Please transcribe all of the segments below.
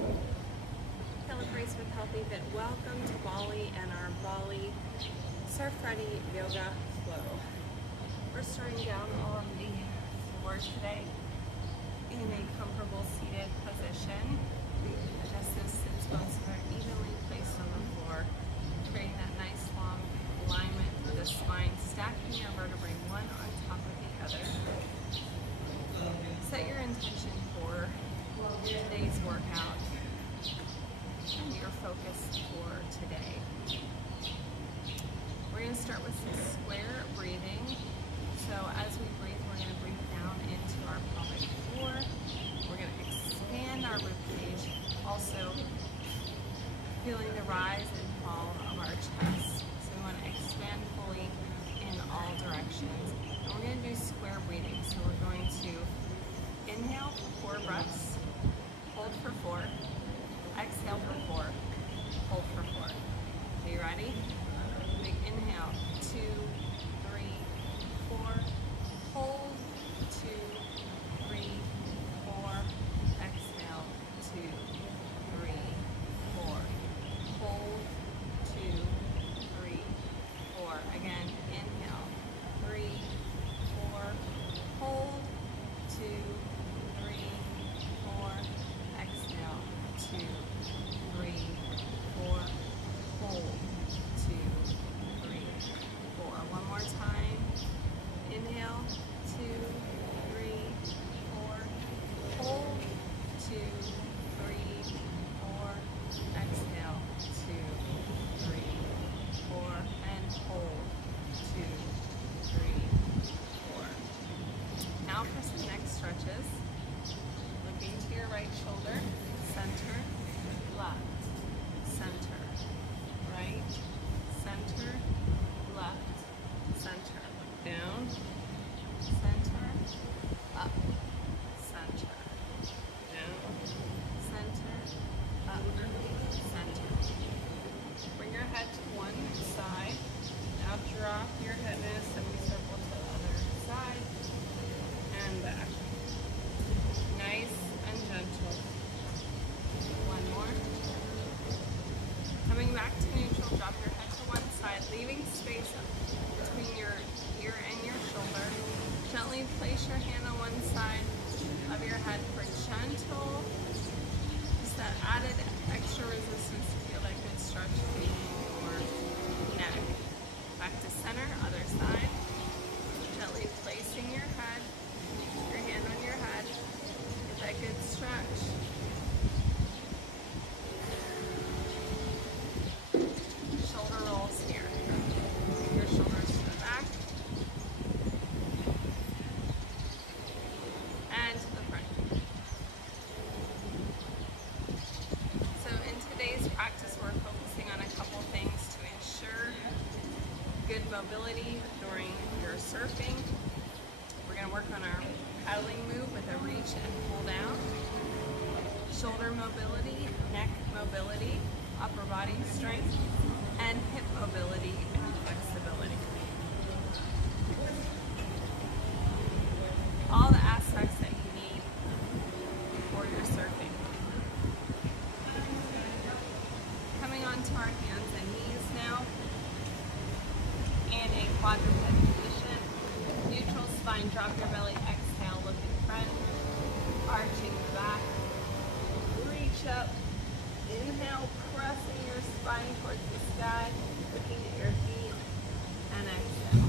Hello Grace with Healthy Fit. Welcome to Bali and our Bali Surf Ready Yoga Flow. We're starting down on the floor today in a comfortable seated position. Just so sits bones are evenly placed on the floor, creating that nice long alignment with the spine, stacking your vertebrae one on top of the other. Set your intention for today's workout and your focus for today. We're going to start with some square breathing. So as we breathe, we're going to breathe down into our pelvic floor. We're going to expand our ribcage, also feeling the rise and fall of our chest. So we want to expand fully in all directions. And we're going to do square breathing. So we're going to inhale for 4 breaths, hold for 4, exhale for 4, hold for 4. Are you ready? Big inhale, 2, 3, 4, hold, 2, 3, 4, exhale, 2, 3, 4, hold, 2, 3, 4. Again, inhale, 3, 4, hold, 2, 3, 4, exhale, 2, 3, 4, hold, 2, 3, 4. One more time. Inhale, 2, 3, 4, hold, 2, 3, 4, exhale, 2, 3, 4, and hold, 2, 3, 4. Now for some neck stretches. Looking to your right shoulder, center, left, center, right, center, left, center. Look down, center, up, center, down, center, up, center. Bring your head to one side. Now drop your head in a semicircle to the other side and back. Nice and gentle. One more. Coming back to neutral, drop your head to one side, leaving space between your ear and your shoulder. Gently place your hand on one side of your head for gentle, just that added extra resistance to feel that good stretch in your neck. Back to center, other side. Gently placing your head, your hand on your head. Get that good stretch. Shoulder rolls here. Your shoulders to the back and to the front. So in today's practice, we're focusing on a couple things to ensure good mobility during your surfing. We're going to work on our paddling move with a reach and pull down, shoulder mobility, neck mobility, upper body strength, and hip mobility and flexibility. All the aspects that you need for your surfing. Coming onto our hands and knees now in a quadruped position. Neutral spine, drop your belly, exhale, look in front, arching the back, reach up, inhale, pressing your spine towards the sky, looking at your feet, and exhale.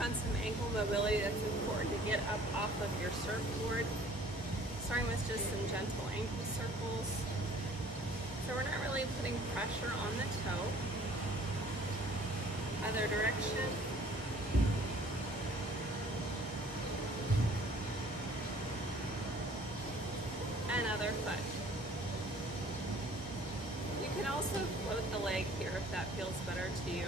On some ankle mobility that's important to get up off of your surfboard. Starting with just some gentle ankle circles. So we're not really putting pressure on the toe. Other direction. And other foot. You can also also float the leg here if that feels better to you.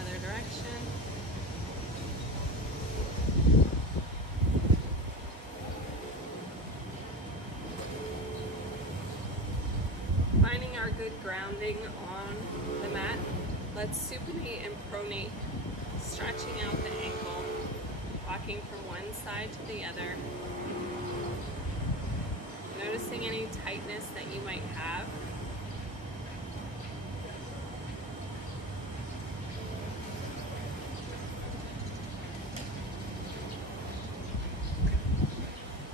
Other direction. Finding our good grounding on the mat. Let's supinate and pronate, stretching out the ankle, walking from one side to the other. Noticing any tightness that you might have.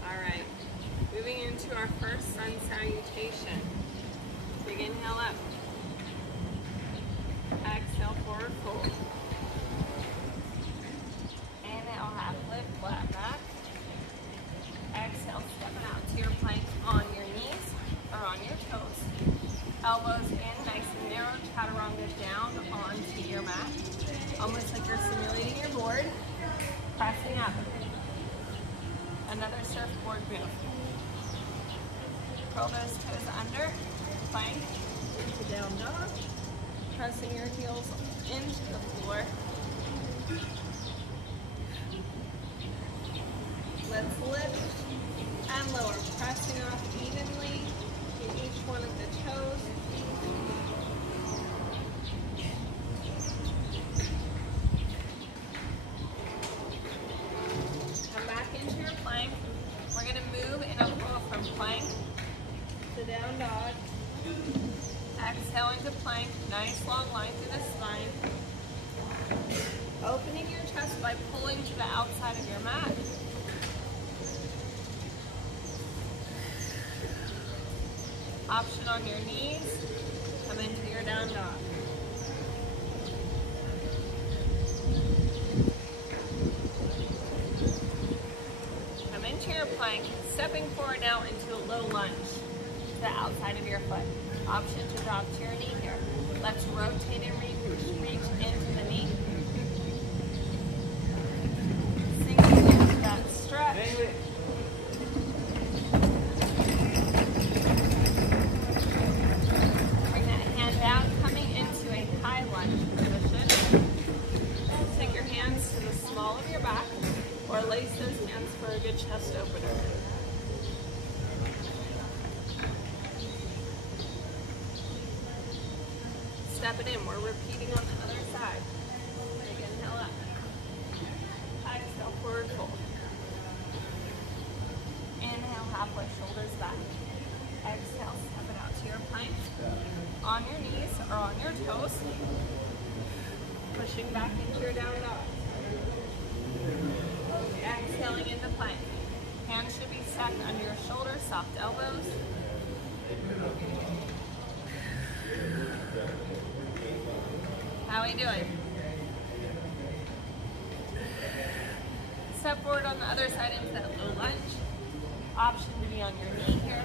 All right, moving into our first sun salutation. Big inhale up. Exhale, forward fold. Inhale, half lift, flat back. Exhale, stepping out to your plank on your knees or on your toes. Elbows in, nice and narrow, chaturanga down onto your mat. Almost like you're simulating your board. Pressing up. Another surfboard move. Curl those toes under. Plank into down dog, pressing your heels into the floor. Let's lift and lower, pressing off evenly to each one of the toes. Come back into your plank. We're going to move in a flow from plank to down dog. Exhale into plank, nice long line through the spine. Opening your chest by pulling to the outside of your mat. Option on your knees, come into your down dog. Come into your plank, stepping forward now into a low lunge to the outside of your foot. Option to drop to your knee here. Let's rotate and reach into the knee. Sinking into that stretch. Bring that hand down, coming into a high lunge position. Take your hands to the small of your back or lace those hands for a good chest opener. Step it in. We're repeating on the other side. Big inhale up. Exhale, forward fold. Inhale, halfway, shoulders back. Exhale, step it out to your plank. On your knees or on your toes. Pushing back into your down dog. Exhaling into plank. Hands should be stacked under your shoulders, soft elbows. How are we doing? Step forward on the other side into that low lunge. Option to be on your knee here.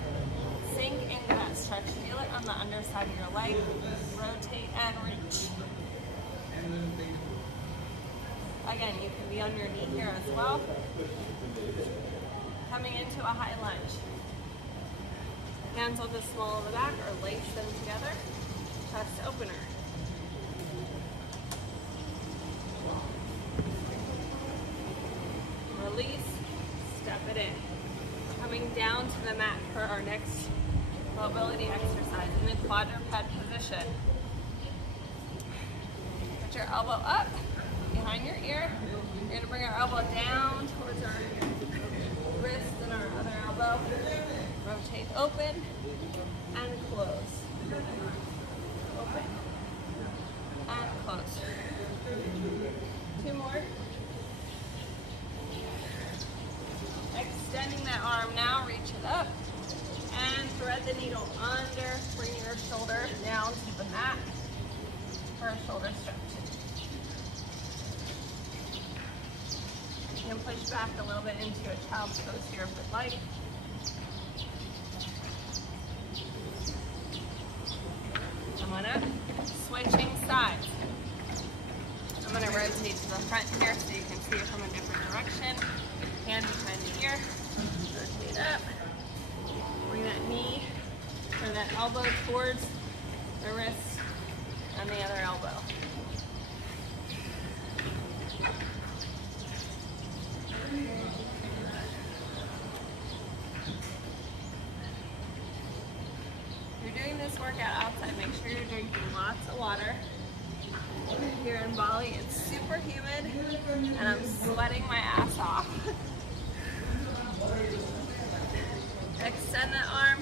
Sink into that stretch. Feel it on the underside of your leg. Rotate and reach. Again, you can be on your knee here as well. Coming into a high lunge. Hands on the small of the back or lace them together. Chest opener. Release, step it in. Coming down to the mat for our next mobility exercise in the quadruped position. Put your elbow up behind your ear. You're going to bring our elbow down towards our wrist and our other elbow. Rotate open and close. Open and close. Two more. Extending that arm now, reach it up and thread the needle under. Bring your shoulder down to the mat for a shoulder stretch. You can push back a little bit into a child's pose here if you'd like. Come on up. Switching sides. I'm going to rotate to the front here so you can see it from a different direction. Hand behind the ear. Rotate up. Bring that knee that elbow towards the wrist and the other elbow. If you're doing this workout outside, make sure you're drinking lots of water. Here in Bali, it's super humid and I'm sweating my ass off. Extend that arm,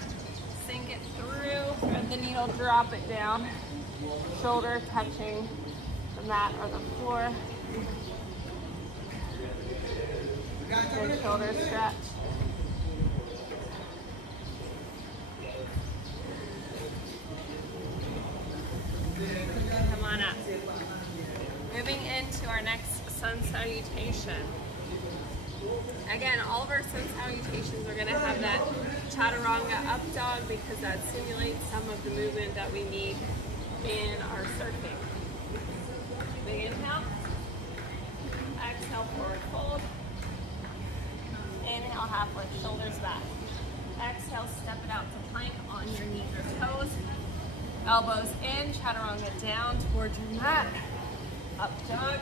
sink it through, thread the needle, drop it down. Shoulder touching the mat or the floor. Good shoulder stretch. Come on up. Moving into our next sun salutation. Again, all of our sun salutations are going to have that chaturanga up dog because that simulates some of the movement that we need in our surfing. Big inhale. Exhale, forward fold. Inhale, half lift, shoulders back. Exhale, step it out to plank on your knees or toes. Elbows in, chaturanga down towards your mat. Up dog.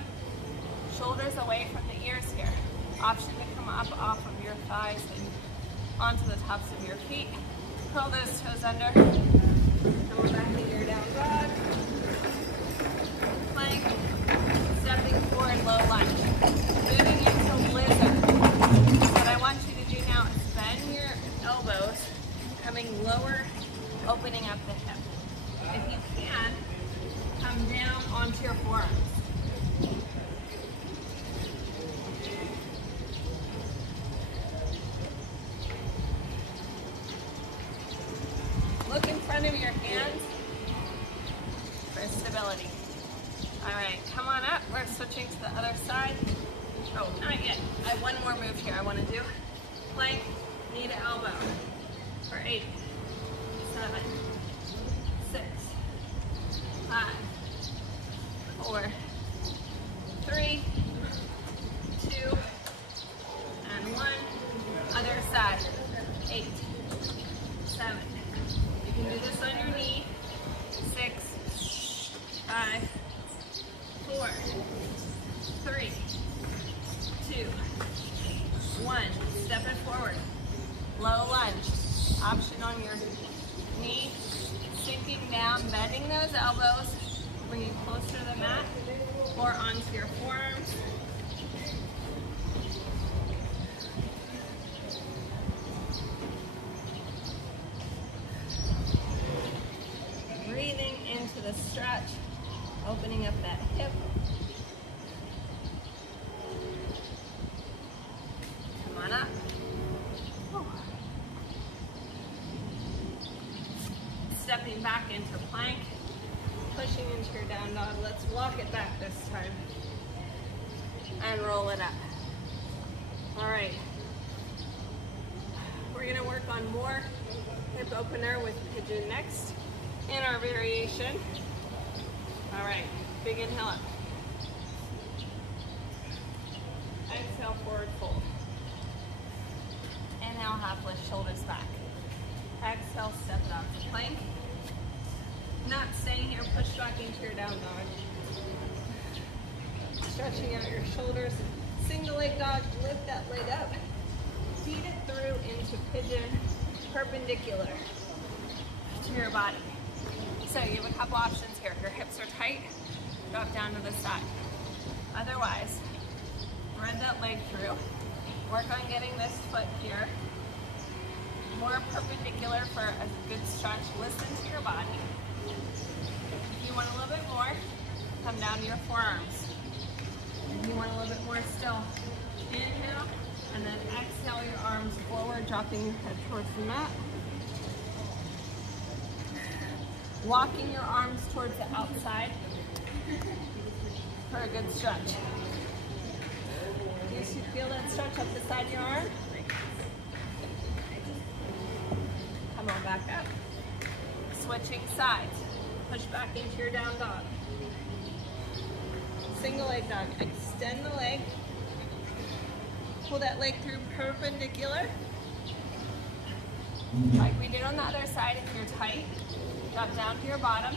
Shoulders away from the ears here. Option to come up off of your thighs and onto the tops of your feet. Curl those toes under. Come back into your down dog. Plank. Stepping forward, low lunge. Moving into lizard. So what I want you to do now is bend your elbows, coming lower, opening up the hip. If you can, come down onto your forearms. Look in front of your hands for stability. All right, come on up. We're switching to the other side. Oh, not yet. I have one more move here I want to do. Plank, knee to elbow for 8, 7, 6, 5, 4, 3, 2, and 1. Other side. 8, 7. You can do this on your knee. 6, 5, 4, 3, 2, 1. Step it forward. Low lunge. Option on your knee. Sinking down, bending those elbows, bringing closer to the mat or onto your forearms. Breathing into the stretch, opening up that hip. Come on up. Stepping back into plank, pushing into your down dog. Let's walk it back this time and roll it up. All right, we're gonna work on more hip opener with pigeon next in our variation. All right, big inhale up. Exhale, forward fold. Inhale, half lift, shoulders back. Exhale, step it out to plank. Not staying here, push back into your down dog. Stretching out your shoulders. Single leg dog, lift that leg up. Feed it through into pigeon, perpendicular to your body. So you have a couple options here. If your hips are tight, drop down to the side. Otherwise, thread that leg through. Work on getting this foot here more perpendicular for a good stretch. Listen to your body. If you want a little bit more, come down to your forearms. If you want a little bit more still, inhale, and then exhale your arms forward, dropping your head towards the mat. Walking your arms towards the outside for a good stretch. You should feel that stretch up the side of your arm. Come on back up. Switching sides. Push back into your down dog. Single leg dog. Extend the leg. Pull that leg through perpendicular. Like we did on the other side, if you're tight, drop down to your bottom.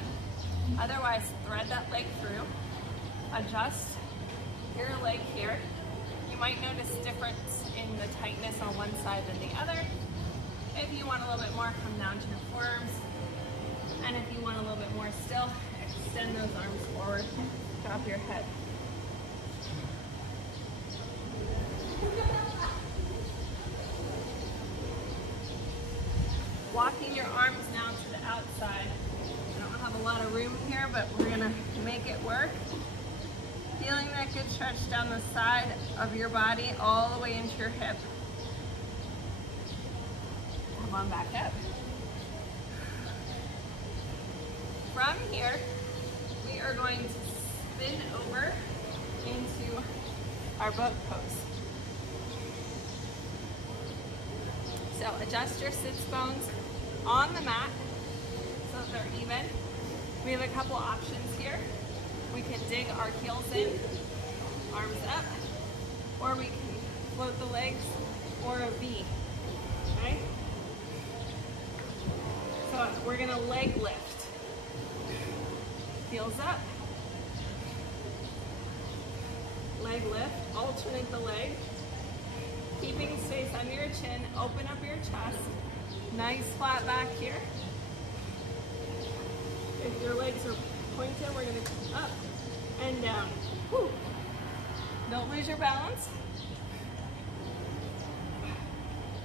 Otherwise, thread that leg through. Adjust your leg here. You might notice difference in the tightness on one side than the other. If you want a little bit more, come down to your forearms. And if you want a little bit more still, extend those arms forward, drop your head. Walking your arms now to the outside. I don't have a lot of room here, but we're gonna make it work. Feeling that good stretch down the side of your body all the way into your hip. Come on back up. From here, we are going to spin over into our boat pose. So adjust your sits bones on the mat so that they're even. We have a couple options here. We can dig our heels in, arms up, or we can float the legs or a V, okay? So we're gonna leg lift. Heels up, leg lift, alternate the leg. Keeping space under your chin, open up your chest. Nice flat back here. If your legs are pointed, we're gonna come up and down. Whew. Don't lose your balance.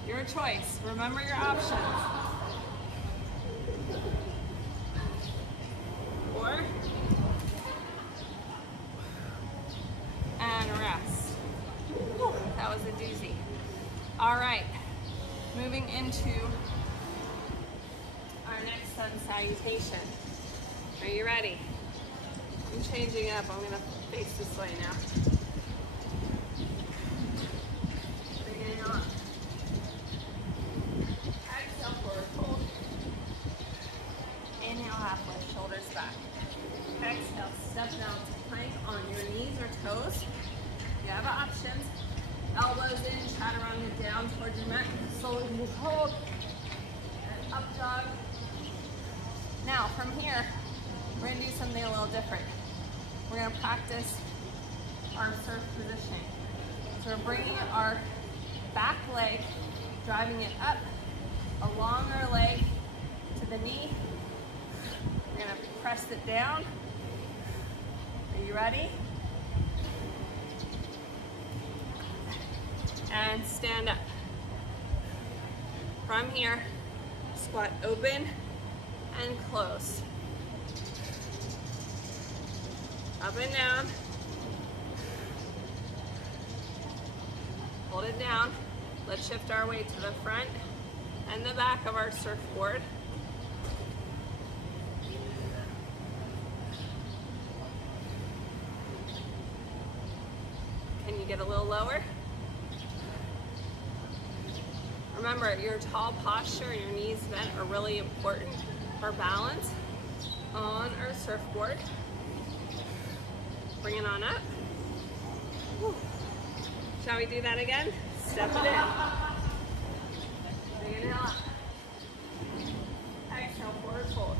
Your choice. Remember your options. Or, and rest. Whew. That was a doozy. All right, moving into our next sun salutation. Are you ready? I'm changing up. I'm gonna face this way now. Bring it on. Exhale, forward fold. Inhale, half lift, shoulders back. Exhale, step down to plank on your knees or toes. You have options. Elbows in, chaturanga down towards your mat. Slowly move, hold, and up dog. Now from here, we're gonna do something a little different. We're gonna practice our surf positioning. So we're bringing our back leg, driving it up along our leg to the knee. We're gonna press it down. Are you ready? And stand up. From here, squat open and close. Up and down. Hold it down. Let's shift our weight to the front and the back of our surfboard. Can you get a little lower? Remember, your tall posture and your knees bent are really important for balance on our surfboard. Bring it on up. Whew. Shall we do that again? Step it in. Bring it up. Exhale, forward fold.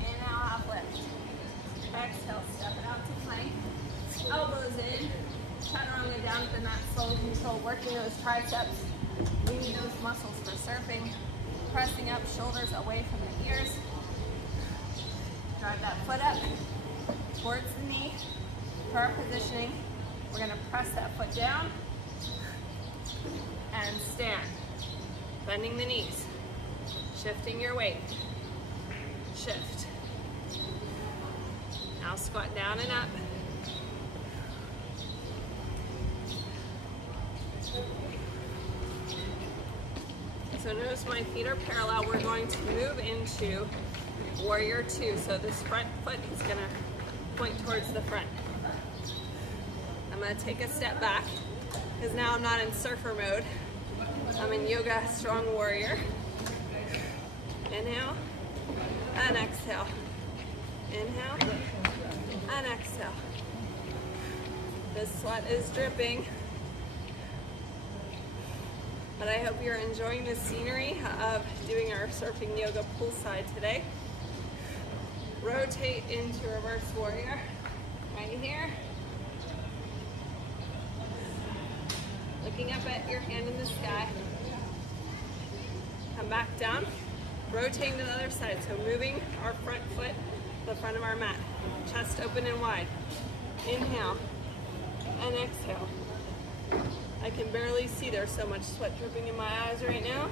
Inhale, half lift. Exhale, step it out to plank. Elbows in. Chaturanga down at the mat, slow control, working those triceps. We need those muscles for surfing. Pressing up, shoulders away from the ears. Drive that foot up towards the knee. For our positioning, we're gonna press that foot down and stand. Bending the knees, shifting your weight. Shift. Now squat down and up. So notice my feet are parallel. We're going to move into warrior two. So this front foot is gonna point towards the front. I'm gonna take a step back because now I'm not in surfer mode. I'm in yoga strong warrior. Inhale and exhale. Inhale and exhale. The sweat is dripping. But I hope you're enjoying the scenery of doing our surfing yoga poolside today. Rotate into reverse warrior right here. Looking up at your hand in the sky. Come back down. Rotating to the other side. So moving our front foot to the front of our mat. Chest open and wide. Inhale and exhale. I can barely see, there's so much sweat dripping in my eyes right now.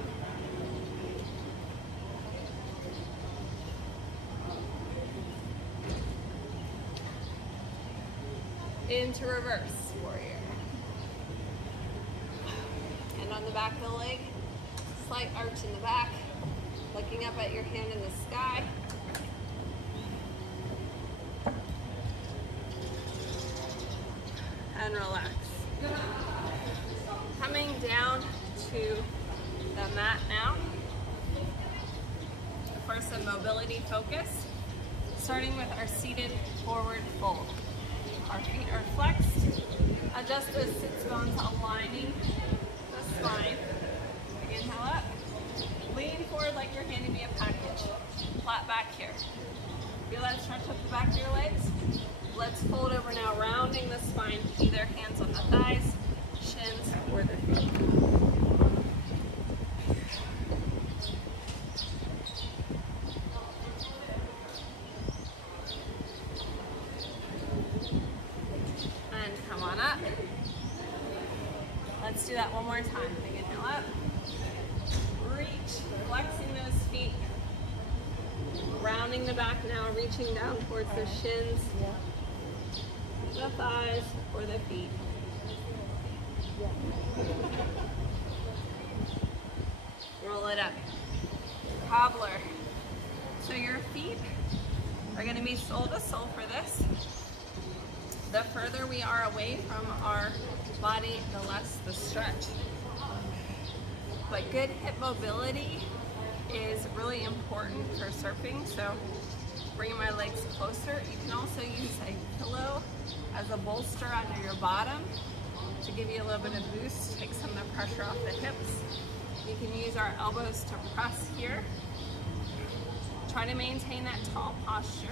Into reverse warrior. And on the back of the leg, slight arch in the back, looking up at your hand in the sky. And relax. Coming down to the mat now for some mobility focus, starting with our seated forward fold. Our feet are flexed. Adjust those sits bones, aligning the spine. Big inhale up. Lean forward like you're handing me a package. Flat back here. Feel that stretch up the back of your legs? Let's fold over now, rounding the spine, either hands on the thighs, shins, or the feet. And come on up. Let's do that one more time. Big inhale up. Reach, flexing those feet. Rounding the back now, reaching down towards the shins, the thighs, or the feet. Roll it up. Cobbler. So your feet are going to be sole to sole for this. The further we are away from our body, the less the stretch. But good hip mobility is really important for surfing, so bringing my legs closer. You can also use a pillow as a bolster under your bottom to give you a little bit of boost, take some of the pressure off the hips. You can use our elbows to press here. Try to maintain that tall posture.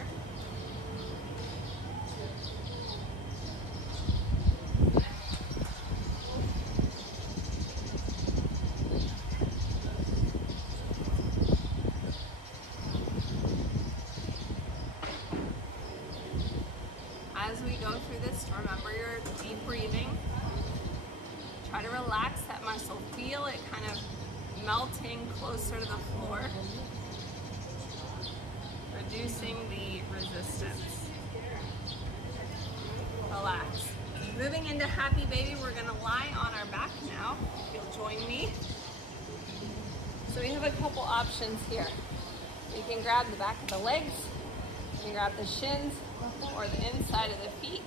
As we go through this, remember your deep breathing. Try to relax that muscle. Feel it kind of melting closer to the floor, reducing the resistance. Relax. Moving into happy baby, we're going to lie on our back now, if you'll join me. So we have a couple options here. You can grab the back of the legs, you can grab the shins, or the inside of the feet,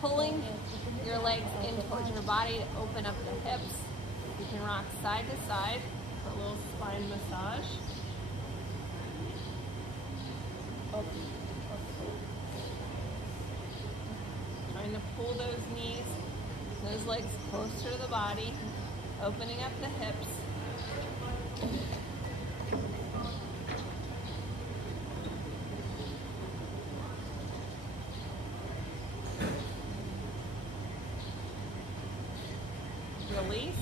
pulling your legs in towards your body to open up the hips. You can rock side to side for a little spine massage. Trying to pull those knees, those legs closer to the body, opening up the hips. Release.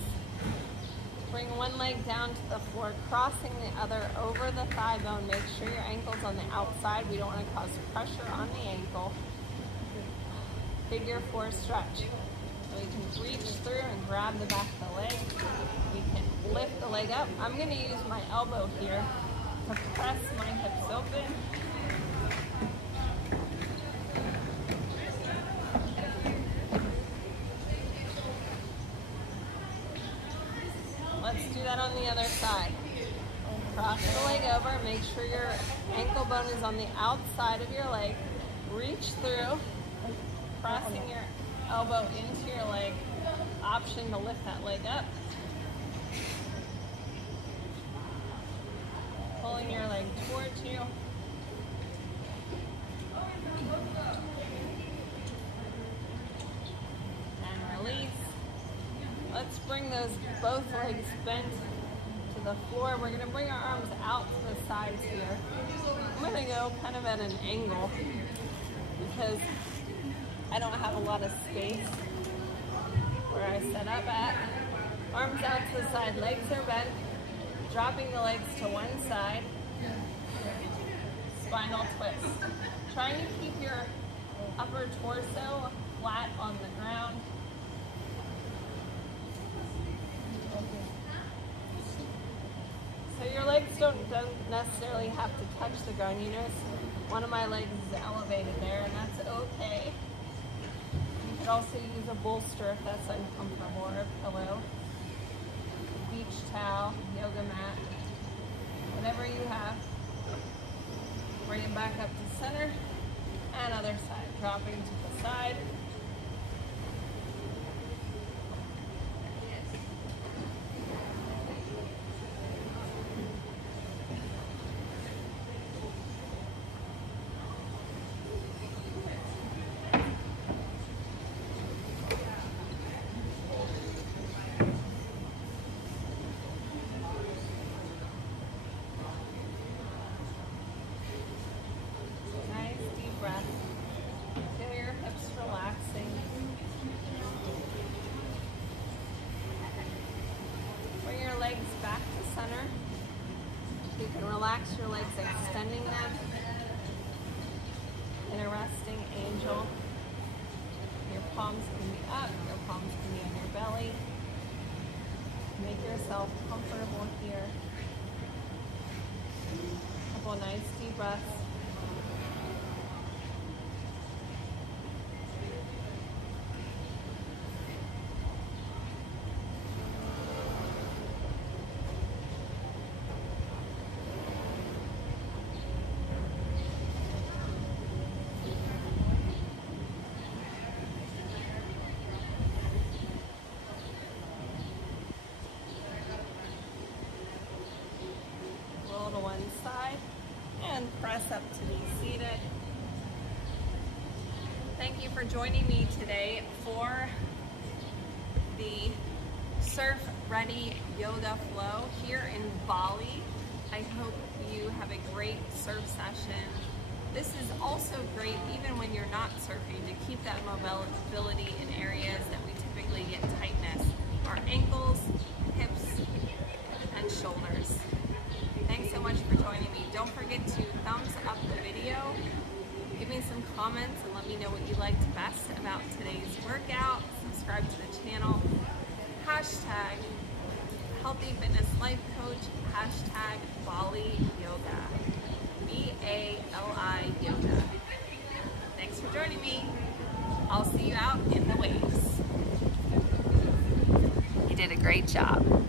Bring one leg down to the floor, crossing the other over the thigh bone. Make sure your ankle's on the outside. We don't want to cause pressure on the ankle. Figure 4 stretch. So we can reach through and grab the back of the leg. We can lift the leg up. I'm going to use my elbow here to press my hips open. Let's do that on the other side. Cross the leg over, make sure your ankle bone is on the outside of your leg. Reach through, pressing your elbow into your leg. Option to lift that leg up. Pulling your leg towards you. And release. Let's bring those both legs bent to the floor. We're gonna bring our arms out to the sides here. I'm gonna go kind of at an angle because I don't have a lot of space where I set up at. Arms out to the side, legs are bent, dropping the legs to one side. Spinal twist. Trying to keep your upper torso flat on the ground. So your legs don't necessarily have to touch the ground. You notice one of my legs is elevated there, and that's okay. You could also use a bolster if that's uncomfortable, or a pillow, beach towel, yoga mat, whatever you have. Bring it back up to center, and other side, dropping to the side. Feel your hips relaxing. Bring your legs back to center. You can relax your legs, extending them in a resting angel. Your palms can be up, your palms can be on your belly. Make yourself comfortable here. A couple nice deep breaths. Roll to one side and press up to be seated. Thank you for joining me today for the Surf Ready Yoga Flow here in Bali. I hope you have a great surf session. This is also great even when you're not surfing, to keep that mobility in areas that we typically get tightness. Our ankles, hips, and shoulders. Thanks so much for joining me. Don't forget to thumbs up the video, give me some comments, and let me know what you liked best about today's workout. Subscribe to the channel. Hashtag Healthy Fitness Life Coach. Hashtag Bali Yoga. B-A-L-I Yoga. Thanks for joining me. I'll see you out in the waves. You did a great job.